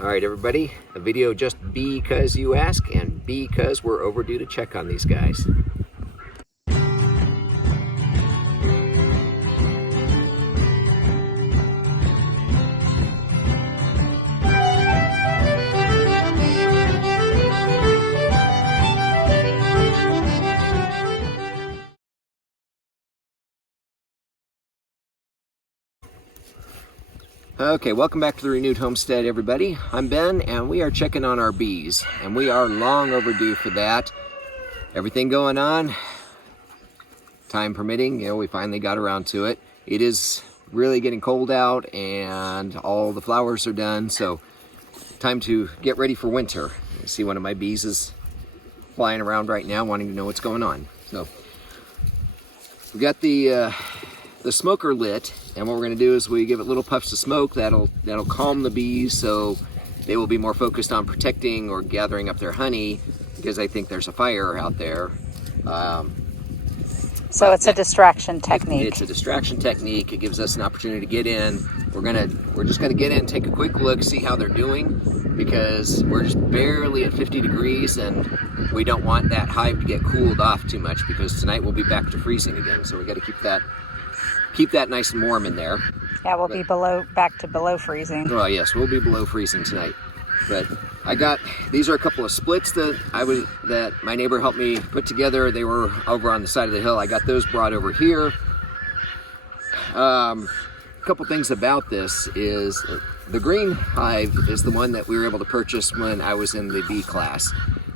All right, everybody, a video just because you ask and because we're overdue to check on these guys. Okay, welcome back to the Renewed Homestead, everybody. I'm Ben, and we are checking on our bees, and we are long overdue for that. Everything going on, time permitting, we finally got around to it. It is really getting cold out, and all the flowers are done, so time to get ready for winter. You see one of my bees is flying around right now, wanting to know what's going on. So we got the smoker lit, and what we're going to do is we give it little puffs of smoke that'll calm the bees, so they will be more focused on protecting or gathering up their honey, because I think there's a fire out there. So it's a distraction technique. It's a distraction technique. It gives us an opportunity to get in. We're just gonna get in, take a quick look, see how they're doing, because we're just barely at 50 degrees, and we don't want that hive to get cooled off too much, because tonight we'll be back to freezing again. So we got to keep that nice and warm in there. Yeah, we'll be back to below freezing. Well, yes, we'll be below freezing tonight. But these are a couple of splits that my neighbor helped me put together. They were over on the side of the hill. I got those brought over here. A couple things about this is the green hive is the one that we were able to purchase when I was in the bee class.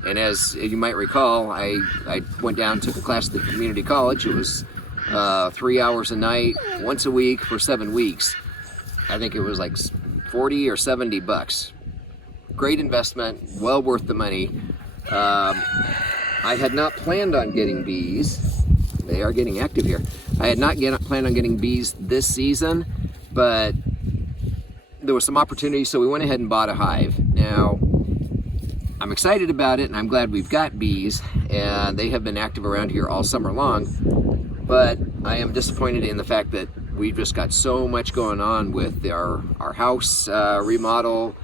And as you might recall, I went down, took a class at the community college. It was 3 hours a night, once a week for 7 weeks. I think it was like 40 or 70 bucks. Great investment, well worth the money. I had not planned on getting bees. They are getting active here. I had not planned on getting bees this season, but there was some opportunity, so we went ahead and bought a hive. Now, I'm excited about it, and I'm glad we've got bees, and they have been active around here all summer long. But I am disappointed in the fact that we've just got so much going on with our house remodel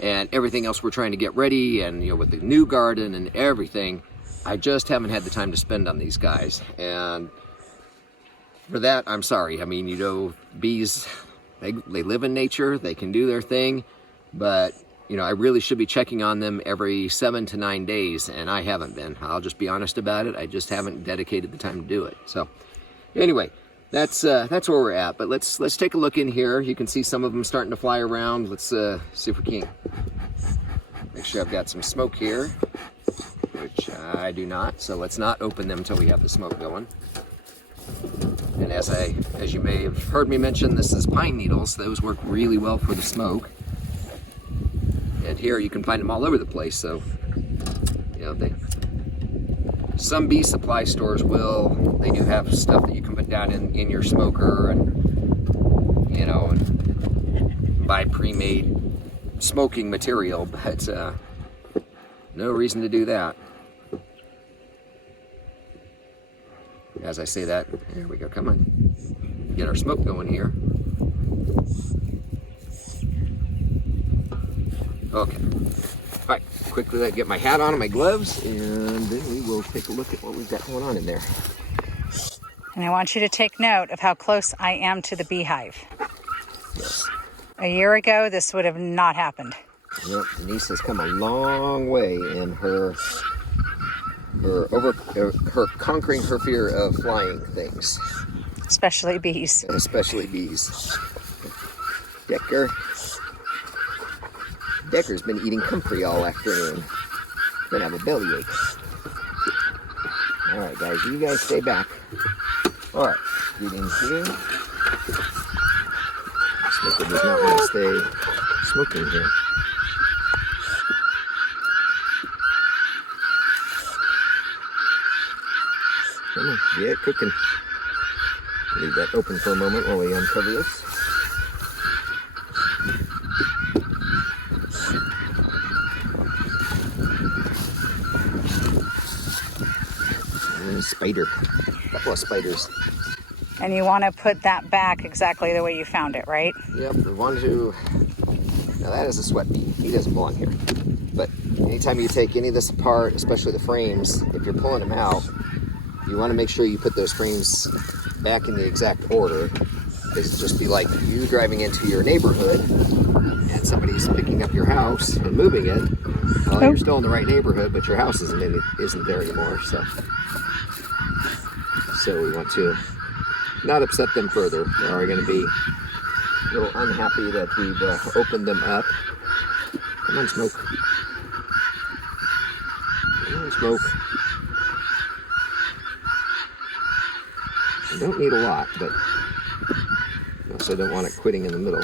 and everything else we're trying to get ready, and with the new garden and everything. I just haven't had the time to spend on these guys, and for that I'm sorry. I mean, bees, they live in nature, they can do their thing, but I really should be checking on them every 7 to 9 days, and I haven't been. I'll just be honest about it. I just haven't dedicated the time to do it. So anyway, that's where we're at. But let's take a look in here. You can see some of them starting to fly around. Let's see if we can make sure I've got some smoke here, which I do not. So let's not open them until we have the smoke going. And as you may have heard me mention, this is pine needles. Those work really well for the smoke. And here you can find them all over the place. So, some bee supply stores they do have stuff that you can put down in your smoker, and buy pre-made smoking material, but no reason to do that. As I say that, here we go, come on. Get our smoke going here. Okay. All right, quickly get my hat on and my gloves, and then we will take a look at what we've got going on in there. And I want you to take note of how close I am to the beehive. Yes. A year ago, this would have not happened. Well, Denise has come a long way in her conquering her fear of flying things. Especially bees. Especially bees. Decker's been eating comfrey all afternoon. Gonna have a bellyache. All right, guys, you guys stay back. All right, get in here. Smoker does not want to stay smoking here. Come on, yeah, cooking. Leave that open for a moment while we uncover this. Spider, a couple of spiders. And you want to put that back exactly the way you found it, right? Yep, we wanted to Now that is a sweat bee. He doesn't belong here. But anytime you take any of this apart, especially the frames, if you're pulling them out, you want to make sure you put those frames back in the exact order. It'd just be like you driving into your neighborhood and somebody's picking up your house and moving it. Well, you're still in the right neighborhood, but your house isn't there anymore. So we want to not upset them further. They are going to be a little unhappy that we've opened them up. Come on, Smoke. Come on, Smoke. You don't need a lot, but you also don't want it quitting in the middle.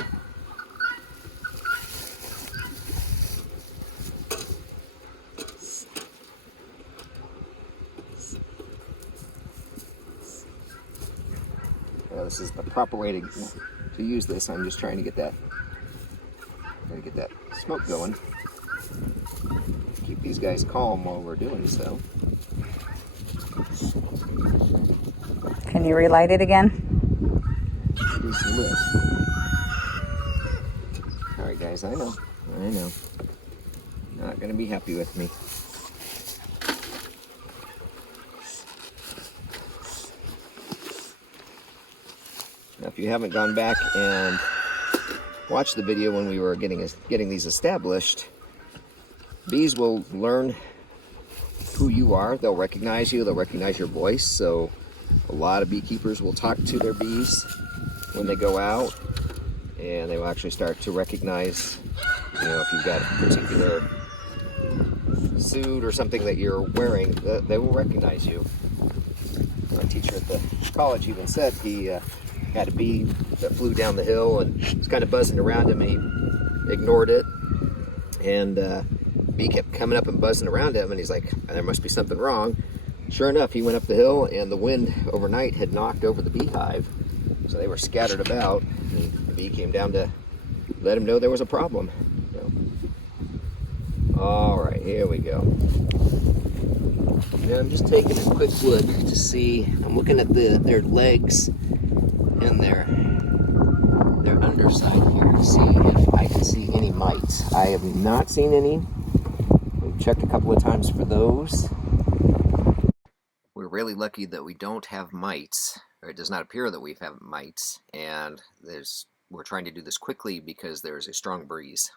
This is the proper way to use this. I'm just trying to get that smoke going. Keep these guys calm while we're doing so. Can you relight it again? Do some list. All right, guys. I know. Not gonna be happy with me. Now, if you haven't gone back and watched the video when we were getting these established, bees will learn who you are. They'll recognize you. They'll recognize your voice. So a lot of beekeepers will talk to their bees when they go out, and they will actually start to recognize, if you've got a particular suit or something that you're wearing, they will recognize you. My teacher at the college even said he had a bee that flew down the hill and was kind of buzzing around him. He ignored it, and bee kept coming up and buzzing around him, and he's like, there must be something wrong. Sure enough, he went up the hill, and the wind overnight had knocked over the beehive, so they were scattered about, and the bee came down to let him know there was a problem. All right, here we go. Now I'm just taking a quick look to see. I'm looking at their legs and their underside here to see if I can see any mites. I have not seen any. We've checked a couple of times for those. We're really lucky that we don't have mites, or it does not appear that we have mites, and we're trying to do this quickly because there's a strong breeze.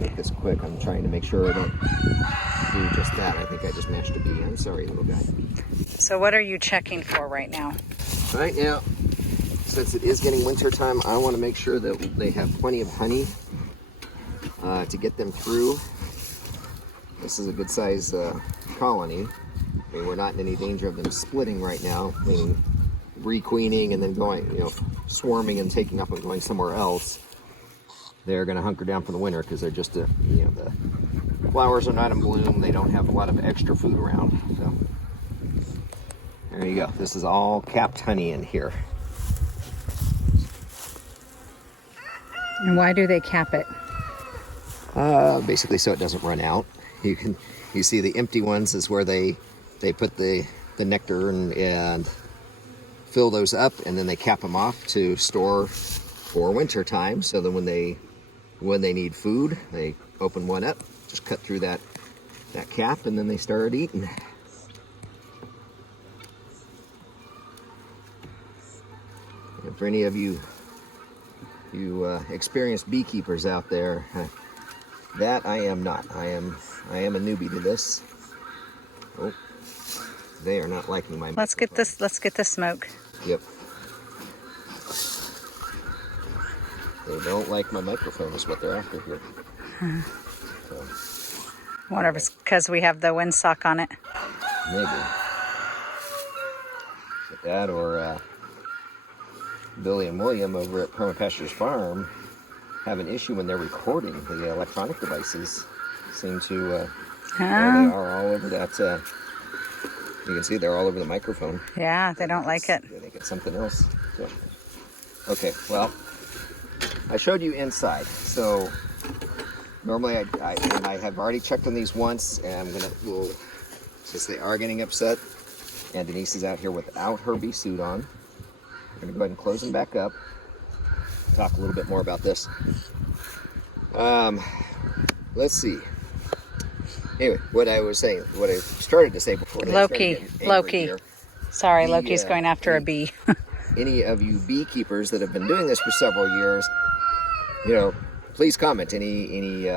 Make this quick. I'm trying to make sure I don't do just that. I think I just mashed a bee. I'm sorry, little guy. So what are you checking for right now? Right now, since it is getting winter time, I want to make sure that they have plenty of honey to get them through. This is a good size colony. I mean, we're not in any danger of them splitting right now, meaning requeening and then going, swarming and taking up and going somewhere else. They're going to hunker down for the winter because they're just, the flowers are not in bloom. They don't have a lot of extra food around. So there you go. This is all capped honey in here. And why do they cap it? Basically so it doesn't run out. You see the empty ones is where they put the nectar and fill those up, and then they cap them off to store for winter time. So then when they need food, they open one up, just cut through that cap, and then they start eating. And for any of you experienced beekeepers out there, that I am not. I am a newbie to this. Oh, they are not liking my. Let's get this smoke. Yep. They don't like my microphone is what they're after here. So, I wonder if it's because we have the windsock on it. maybe. That or Billy and William over at Permapastures Farm have an issue when they're recording. The electronic devices seem to, they are all over that, you can see they're all over the microphone. Yeah, they don't like it. They think it's something else. So, okay, well, I showed you inside. So normally I have already checked on these once, and since they are getting upset, and Denise is out here without her bee suit on, I'm gonna go ahead and close them back up. talk a little bit more about this. Let's see. Anyway, what I started to say before. Loki. Sorry, Loki's going after a bee. Any of you beekeepers that have been doing this for several years, please comment any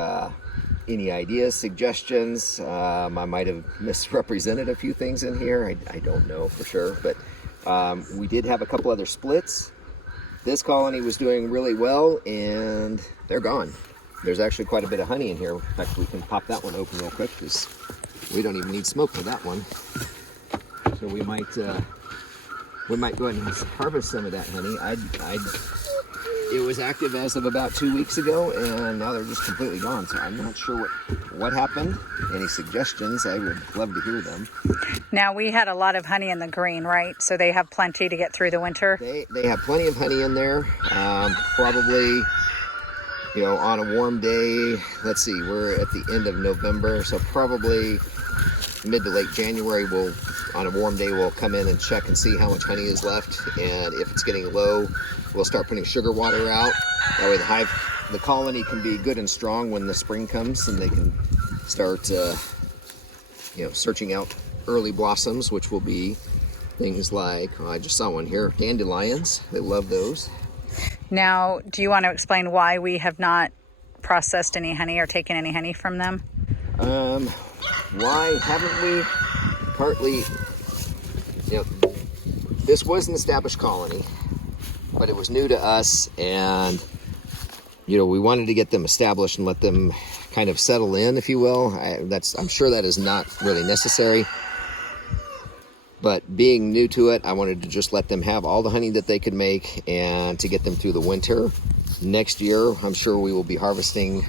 ideas, suggestions. I might have misrepresented a few things in here. I don't know for sure, but we did have a couple other splits. This colony was doing really well, and they're gone. There's actually quite a bit of honey in here. In fact, we can pop that one open real quick because we don't even need smoke for that one. So we might go ahead and harvest some of that honey. It was active as of about 2 weeks ago, and now they're just completely gone. So I'm not sure what happened. Any suggestions? I would love to hear them. Now, we had a lot of honey in the green, right? So they have plenty to get through the winter? They have plenty of honey in there. Probably, on a warm day, let's see, we're at the end of November, so probably mid to late January, on a warm day, we'll come in and check and see how much honey is left. And if it's getting low, we'll start putting sugar water out. That way the colony can be good and strong when the spring comes, and they can start, searching out early blossoms, which will be things like, I just saw one here, dandelions. They love those. Now, do you want to explain why we have not processed any honey or taken any honey from them? Why haven't we? Partly, this was an established colony, but it was new to us, and we wanted to get them established and let them kind of settle in, if you will. I'm sure that is not really necessary, but being new to it, I wanted to just let them have all the honey that they could make and to get them through the winter. Next year, I'm sure we will be harvesting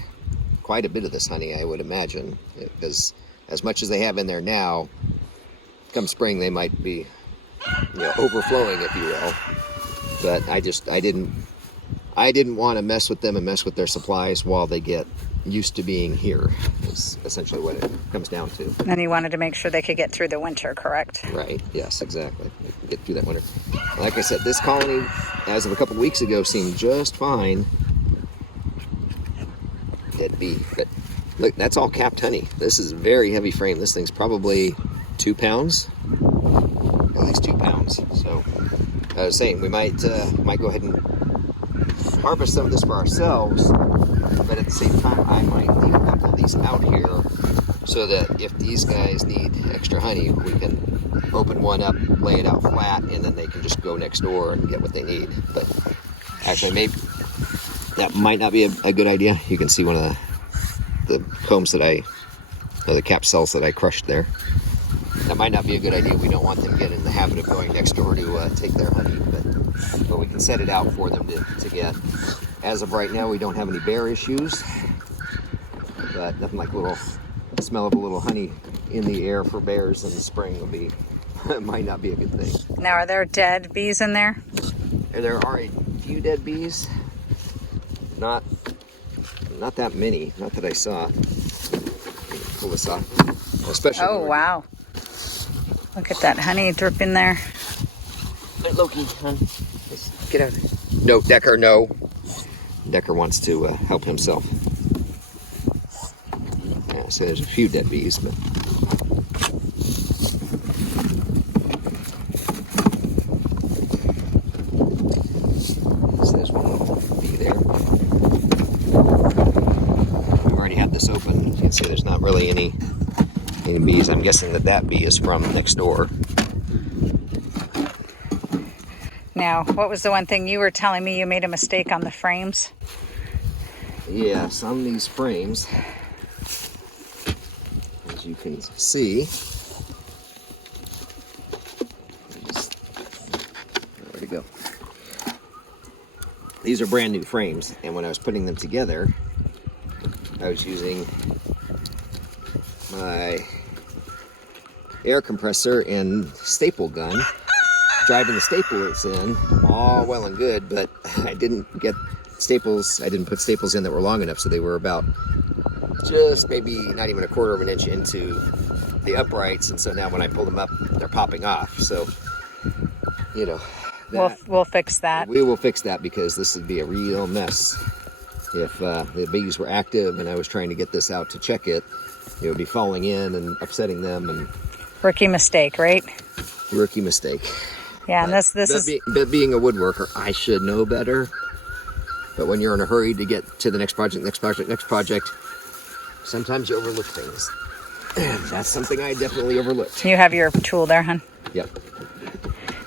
quite a bit of this honey, I would imagine, because as much as they have in there now, come spring they might be overflowing, if you will. But I didn't want to mess with them and mess with their supplies while they get used to being here, is essentially what it comes down to. And you wanted to make sure they could get through the winter, correct? Right, yes, exactly. They can get through that winter. Like I said, this colony, as of a couple weeks ago, seemed just fine. Dead bee. But look, that's all capped honey. This is a very heavy frame. This thing's probably 2 pounds. At least 2 pounds. So I was saying we might go ahead and harvest some of this for ourselves, but at the same time I might leave a couple of these out here so that if these guys need extra honey, we can open one up, lay it out flat, and then they can just go next door and get what they need. But actually, maybe that might not be a good idea. You can see one of the combs the cap cells that I crushed there. That might not be a good idea. We don't want them getting in the habit of going next door to take their honey, but we can set it out for them to get. As of right now, we don't have any bear issues, but nothing like the smell of a little honey in the air for bears in the spring might not be a good thing. Now, are there dead bees in there? There are a few dead bees. Not that many. Not that I saw. Pull this off. Especially. Oh, wow. Look at that honey dripping there. Hey, Loki, hon. Let's get out of there. No, Decker, no. Decker wants to help himself. Yeah, so there's a few dead bees, but. So there's one little bee there. We've already had this open. You can see there's not really any bees. I'm guessing that bee is from next door. Now, what was the one thing you were telling me you made a mistake on the frames? Yes, on these frames, as you can see, where'd it go? These are brand new frames, and when I was putting them together, I was using my air compressor and staple gun, driving the staplers in, all well and good, but I didn't put staples in that were long enough, so they were about just maybe not even 1/4 of an inch into the uprights, and so now when I pull them up, they're popping off. So, we'll fix that. We will fix that because this would be a real mess. If the bees were active and I was trying to get this out to check it, it would be falling in and upsetting them. And Rookie mistake, right? rookie mistake. Yeah, and this is But being a woodworker, I should know better. But when you're in a hurry to get to the next project, sometimes you overlook things. And that's something I definitely overlooked. you have your tool there, hon. Yep.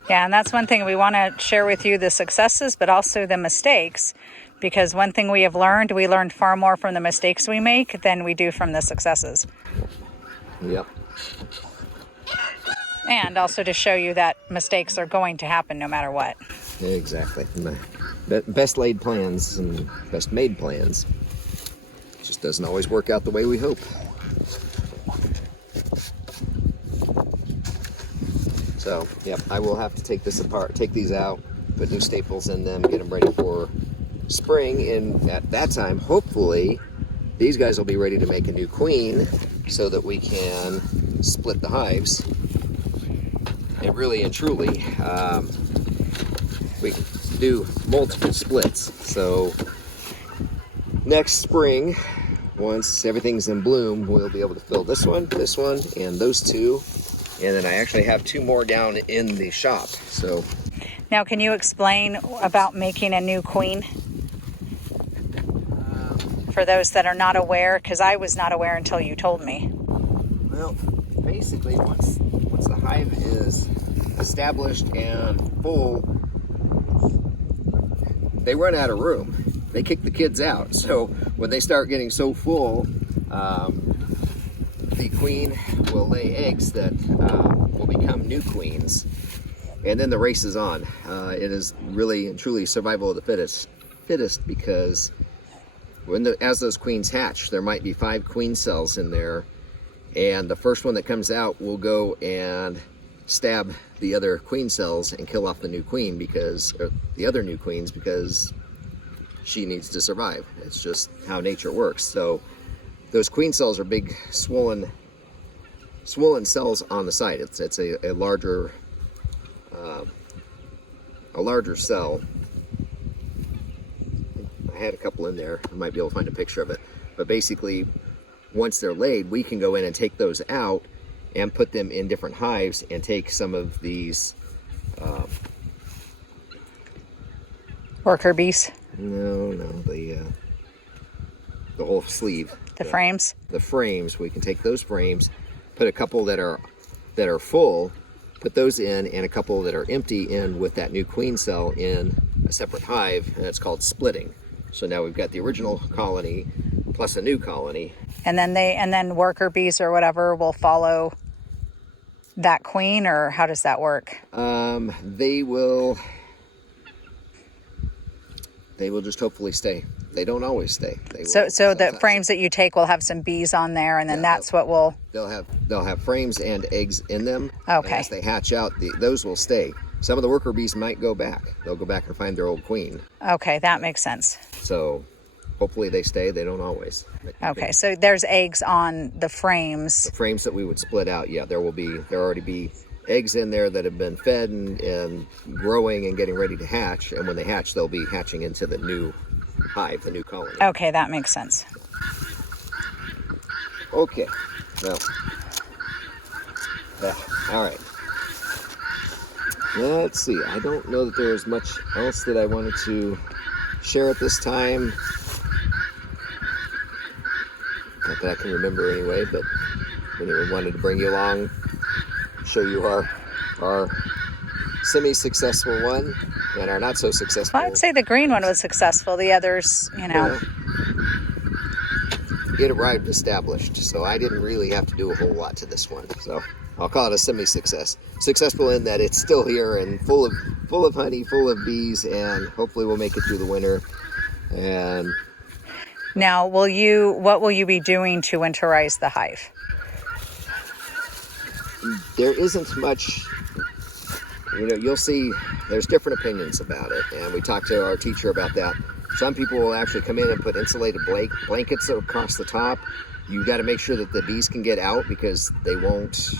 Yeah, and that's one thing we want to share with you, the successes, but also the mistakes. Because one thing we have learned, we learned far more from the mistakes we make than we do from the successes. Yep. And also to show you that mistakes are going to happen no matter what. Exactly. Best laid plans and best made plans just doesn't always work out the way we hope. So, yep, I will have to take this apart, take these out, put new staples in them, get them ready for spring, and at that time, hopefully, these guys will be ready to make a new queen so that we can split the hives. And really and truly, we can do multiple splits. So next spring, once everything's in bloom, we'll be able to fill this one, and those two. And then I actually have two more down in the shop. So Now, can you explain about making a new queen? For those that are not aware, because I was not aware until you told me. Well, basically, once the hive is established and full, they run out of room. They kick the kids out. So when they start getting so full, the queen will lay eggs that will become new queens. And then the race is on. It is really and truly survival of the fittest because as those queens hatch, there might be 5 queen cells in there, and the first one that comes out will go and stab the other queen cells and kill off the new queen because she needs to survive. It's just how nature works. So those queen cells are big swollen cells on the side. It's a larger cell. I had a couple in there. I might be able to find a picture of it. But basically, once they're laid, we can go in and take those out and put them in different hives and take some of these Worker bees. No, the whole sleeve. The frames. The frames. We can take those frames, put a couple that are full, put those in, and a couple that are empty in with that new queen cell in a separate hive, and it's called splitting. So now we've got the original colony plus a new colony. And then worker bees or whatever will follow that queen, or how does that work? They will just hopefully stay. They don't always stay. So the frames that you take will have some bees on there, and then that's what will... They'll have frames and eggs in them. Okay. And as they hatch out, those will stay. Some of the worker bees might go back. They'll go back and find their old queen. Okay, that makes sense. So hopefully they stay. They don't always. Okay, so there's eggs on the frames. The frames that we would split out, yeah, there already be eggs in there that have been fed and growing and getting ready to hatch. And when they hatch, they'll be hatching into the new hive, the new colony. Okay, that makes sense. Okay, well, all right. Let's see. I don't know that there's much else that I wanted to share at this time. Not that I can remember anyway, but anyway, wanted to bring you along, show you our semi-successful one and our not so successful. Well, I'd say the green one was successful. The others, Well, it arrived established, so I didn't really have to do a whole lot to this one. So I'll call it a semi-success. Successful in that it's still here and full of honey, full of bees, and hopefully we'll make it through the winter. And now, what will you be doing to winterize the hive? there isn't much. You'll see there's different opinions about it, and we talked to our teacher about that. Some people will actually come in and put insulated blankets across the top. You got to make sure that the bees can get out because they won't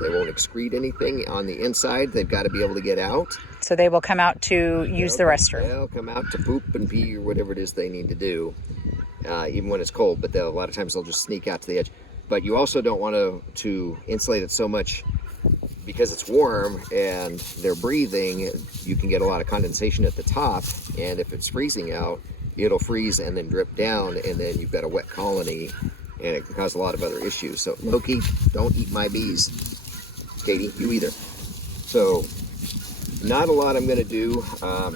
They won't excrete anything on the inside. They've got to be able to get out. So they will come out to use the restroom. They'll come out to poop and pee or whatever it is they need to do, even when it's cold. But a lot of times they'll just sneak out to the edge. But you also don't want to insulate it so much because it's warm and they're breathing. You can get a lot of condensation at the top, and if it's freezing out, it'll freeze and then drip down, and then you've got a wet colony, and it can cause a lot of other issues. So Loki, don't eat my bees. Katie, you either. So not a lot I'm going to do.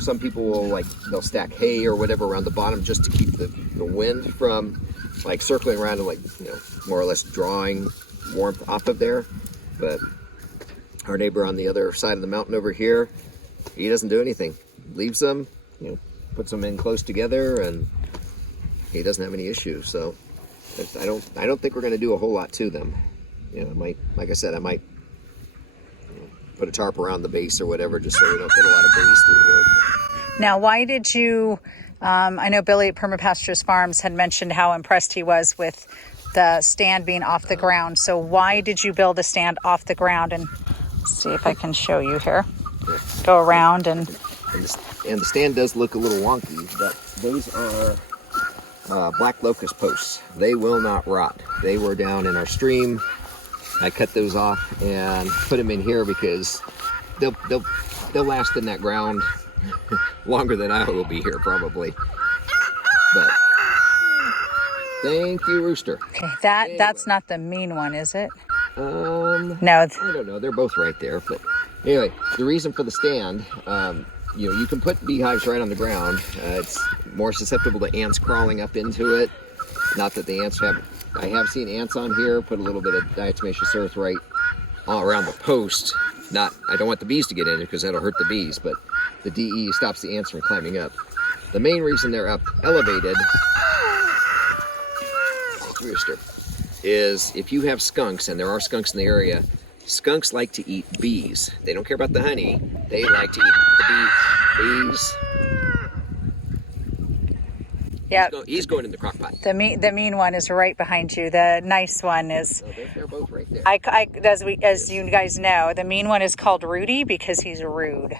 Some people will they'll stack hay or whatever around the bottom just to keep the wind from circling around and more or less drawing warmth off of there. But our neighbor on the other side of the mountain over here, he doesn't do anything. Leaves them, puts them in close together, and he doesn't have any issues. So I don't think we're going to do a whole lot to them. Like I said, I might put a tarp around the base or whatever, just so we don't get a lot of bees through here. Now, why did you, I know Billy at Permapastures Farms had mentioned how impressed he was with the stand being off the ground. So why did you build a stand off the ground? And see if I can show you here. Go around and the stand does look a little wonky, but those are black locust posts. They will not rot. They were down in our stream. I cut those off and put them in here because they'll last in that ground longer than I will be here probably. But thank you, Rooster. okay, that's not the mean one, is it? No. No. I don't know. They're both right there. But anyway, the reason for the stand, you can put beehives right on the ground. It's more susceptible to ants crawling up into it. Not that the ants I have seen ants on here. Put a little bit of diatomaceous earth right all around the post. I don't want the bees to get in it because that'll hurt the bees, but the DE stops the ants from climbing up. The main reason they're up elevated, Rooster, is if you have skunks, and there are skunks in the area, skunks like to eat bees. They don't care about the honey. They like to eat the bees. Yeah. He's going in the crock pot. The mean one is right behind you. The nice one is. Oh, they're both right there. As you guys know, the mean one is called Rudy because he's rude.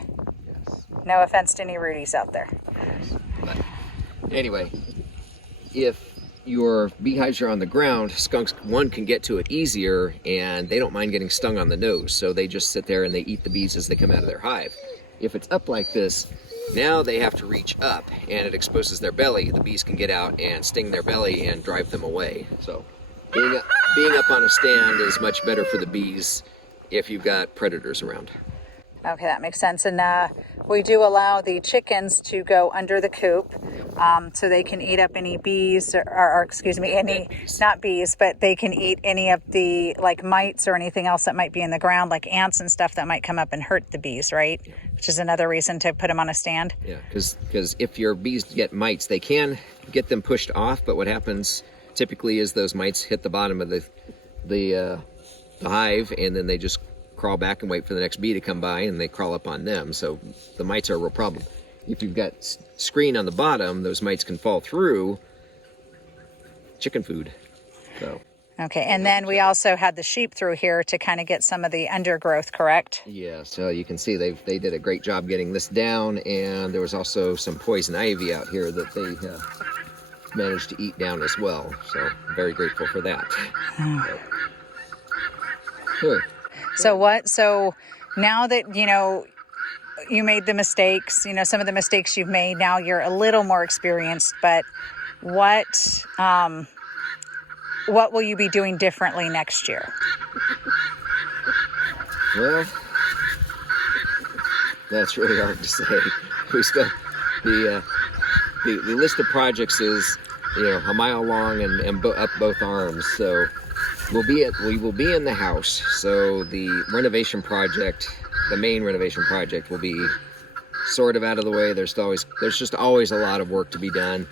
Yes. No offense to any Rudies out there. Yes. But anyway, if your beehives are on the ground, skunks, one, can get to it easier, and they don't mind getting stung on the nose. So they just sit there and they eat the bees as they come out of their hive. If it's up like this, now they have to reach up, and it exposes their belly. The bees can get out and sting their belly and drive them away. So being up on a stand is much better for the bees if you've got predators around. Okay, that makes sense. And we do allow the chickens to go under the coop so they can eat up any bees or excuse me, not bees, but they can eat any of the mites or anything else that might be in the ground, like ants and stuff that might come up and hurt the bees, right? Yeah. Which is another reason to put them on a stand. Yeah, because if your bees get mites, they can get them pushed off, but what happens typically is those mites hit the bottom of the hive, and then they just crawl back and wait for the next bee to come by, and they crawl up on them. So the mites are a real problem. If you've got screen on the bottom, those mites can fall through chicken food. So okay, and then we also had the sheep through here to kind of get some of the undergrowth, correct? Yeah, so you can see they did a great job getting this down, and there was also some poison ivy out here that they managed to eat down as well. So I'm very grateful for that. Good. So now that, you made the mistakes, some of the mistakes you've made, now you're a little more experienced, but what will you be doing differently next year? Well, that's really hard to say. We still, the list of projects is, a mile long and up both arms, so we will be in the house, so the main renovation project will be sort of out of the way. There's just always a lot of work to be done.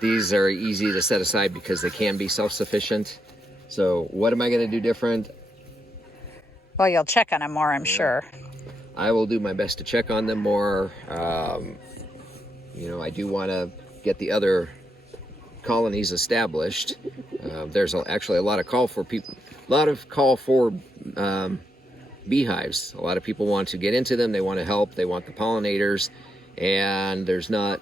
These are easy to set aside because they can be self-sufficient. So what am I going to do different? Well, you'll check on them more, I'm sure. I will do my best to check on them more. I do want to get the other colonies established. There's actually a lot of call for beehives. A lot of people want to get into them. They want to help. They want the pollinators. And there's not,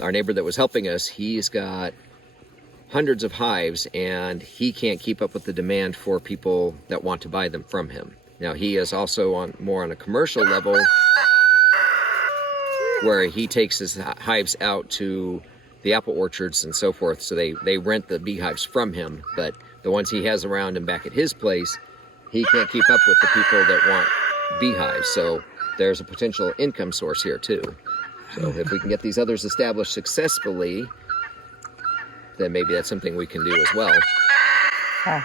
our neighbor that was helping us, he's got hundreds of hives and he can't keep up with the demand for people that want to buy them from him. Now he is also more on a commercial level where he takes his hives out to the apple orchards and so forth. So they rent the beehives from him, but the ones he has around him back at his place, he can't keep up with the people that want beehives. So there's a potential income source here too. So if we can get these others established successfully, then maybe that's something we can do as well.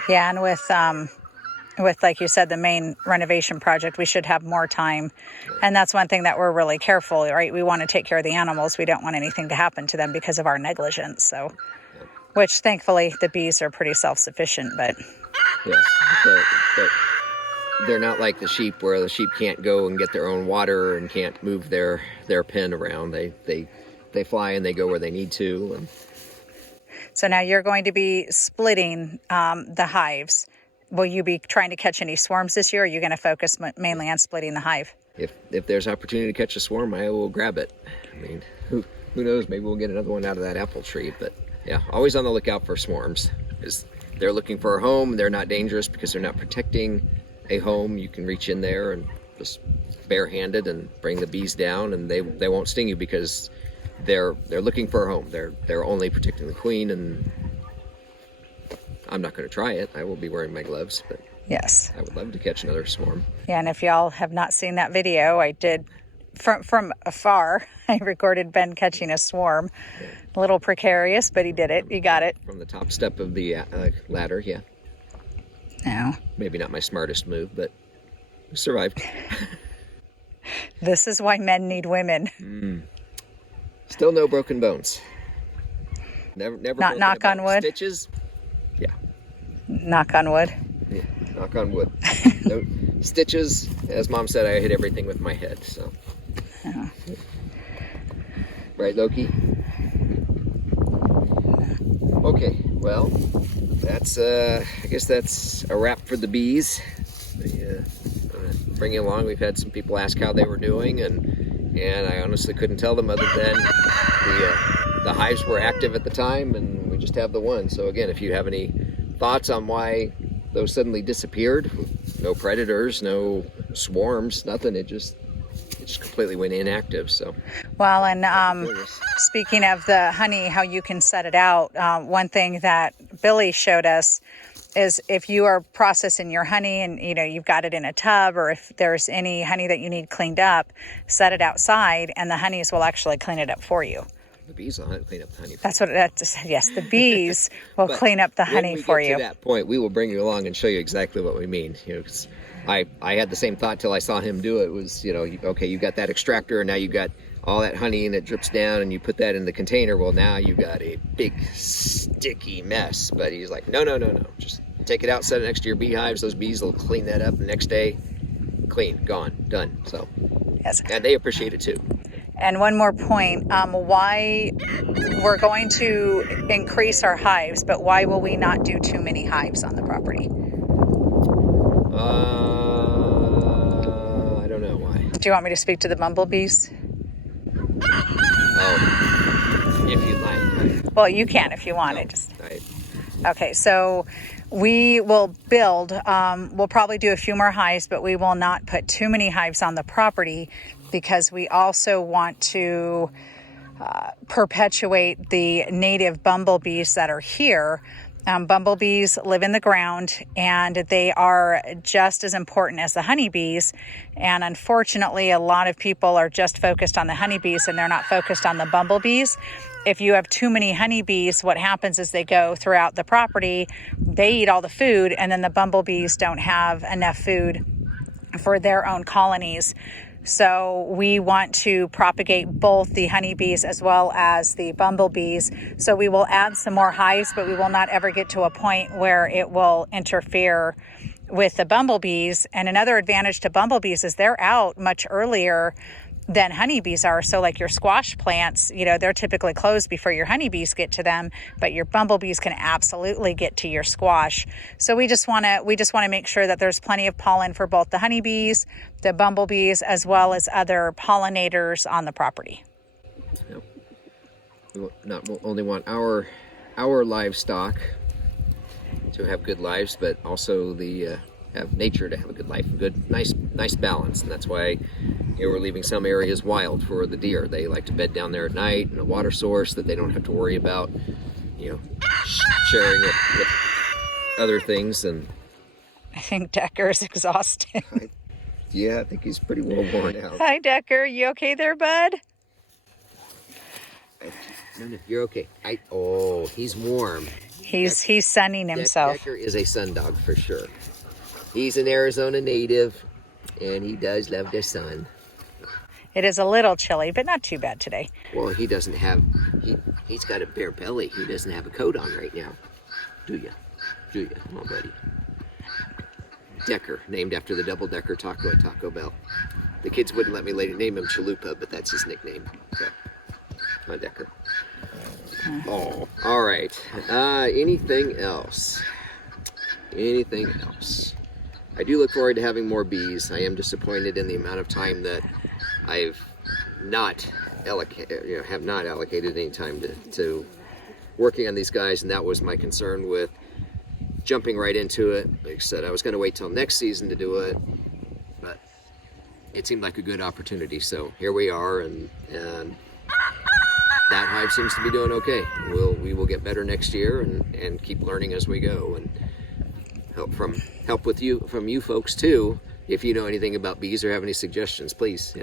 Yeah, and with, like you said, the main renovation project, we should have more time. And that's one thing that we're really careful, right? We want to take care of the animals. We don't want anything to happen to them because of our negligence. So, which thankfully the bees are pretty self-sufficient, but. Yes, they're not like the sheep where the sheep can't go and get their own water and can't move their pen around. They fly and they go where they need to. And so now you're going to be splitting the hives. Will you be trying to catch any swarms this year, or are you going to focus mainly on splitting the hive? If there's opportunity to catch a swarm, I will grab it. I mean, who knows? Maybe we'll get another one out of that apple tree. But yeah, always on the lookout for swarms. Because they're looking for a home. They're not dangerous because they're not protecting a home. You can reach in there and just barehanded and bring the bees down, and they won't sting you because they're looking for a home. They're only protecting the queen, and I'm not going to try it. I will be wearing my gloves, but yes, I would love to catch another swarm. Yeah, and if y'all have not seen that video, I did from afar. I recorded Ben catching a swarm. Yeah. A little precarious, but he did it. He got it from the top step of the ladder. Yeah. No. Maybe not my smartest move, but we survived. This is why men need women. Still no broken bones. Never. Not knock on wood. Stitches. Yeah. Knock on wood. Yeah. Knock on wood. No stitches. As Mom said, I hit everything with my head. So. Oh. Right, Loki? Okay. Well, that's. I guess that's a wrap for the bees. Bring you along. We've had some people ask how they were doing, and I honestly couldn't tell them other than the hives were active at the time, and we just have the one. So again, if you have any thoughts on why those suddenly disappeared, no predators, no swarms, nothing. It just completely went inactive. So well, and speaking of the honey, how you can set it out, one thing that Billy showed us is if you are processing your honey and you've got it in a tub, or if there's any honey that you need cleaned up, set it outside and the honeys will actually clean it up for you. The bees will clean up the honey. Yes, the bees will clean up the honey for you. When we get to that point, we will bring you along and show you exactly what we mean. 'Cause I had the same thought till I saw him do it. Was okay, you got that extractor and now you got all that honey and it drips down and you put that in the container. Well, now you got a big sticky mess. But he's like, no, just take it out, set it next to your beehives. Those bees will clean that up the next day. Clean, gone, done. So yes, and they appreciate it too. And one more point, why we're going to increase our hives, but why will we not do too many hives on the property? I don't know why. Do you want me to speak to the bumblebees? Oh, if you'd like. Well, you can if you want. No, Okay, so we will build, we'll probably do a few more hives, but we will not put too many hives on the property because we also want to perpetuate the native bumblebees that are here. Bumblebees live in the ground and they are just as important as the honeybees. And unfortunately, a lot of people are just focused on the honeybees and they're not focused on the bumblebees. If you have too many honeybees, what happens is they go throughout the property, they eat all the food, and then the bumblebees don't have enough food for their own colonies. So we want to propagate both the honeybees as well as the bumblebees. So we will add some more hives, but we will not ever get to a point where it will interfere with the bumblebees. And another advantage to bumblebees is they're out much earlier than honeybees are. So like your squash plants, you know, they're typically closed before your honeybees get to them, but your bumblebees can absolutely get to your squash. So we just want to make sure that there's plenty of pollen for both the honeybees, the bumblebees, as well as other pollinators on the property. Yep. We not only want our livestock to have good lives, but also have nature to have a good life, a good, nice balance. And that's why we're leaving some areas wild for the deer. They like to bed down there at night, and a water source that they don't have to worry about, sharing with other things. And I think Decker's exhausted. I think he's pretty well worn out. Hi, Decker. You okay there, bud? No, you're okay. He's warm. He's sunning himself. Decker is a sun dog for sure. He's an Arizona native, and he does love the sun. It is a little chilly, but not too bad today. Well, he doesn't have, he's got a bare belly. He doesn't have a coat on right now. Do ya? Come on, buddy. Decker, named after the double-decker taco at Taco Bell. The kids wouldn't let me later name him Chalupa, but that's his nickname. So, my Decker. Oh, all right. Anything else? I do look forward to having more bees. I am disappointed in the amount of time that I've not allocated any time to working on these guys, and that was my concern with jumping right into it. Like I said, I was going to wait till next season to do it, but it seemed like a good opportunity. So here we are, and that hive seems to be doing okay. We will get better next year and keep learning as we go, and help from you folks too. If you know anything about bees or have any suggestions, please.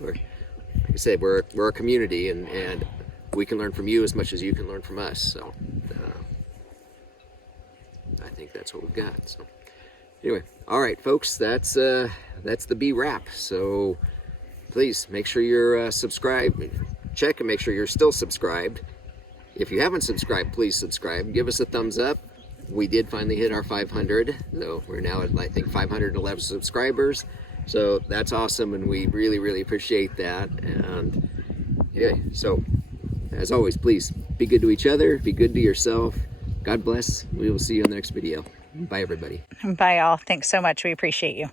Like I said, we're a community, and we can learn from you as much as you can learn from us. So I think that's what we've got. So anyway, all right, folks, that's the bee wrap. So please make sure you're subscribed. Check and make sure you're still subscribed. If you haven't subscribed, please subscribe. Give us a thumbs up. We did finally hit our 500, so we're now at, I think, 511 subscribers. So that's awesome, and we really, really appreciate that. And yeah, so as always, please be good to each other, be good to yourself. God bless. We will see you in the next video. Bye, everybody. Bye, all. Thanks so much. We appreciate you.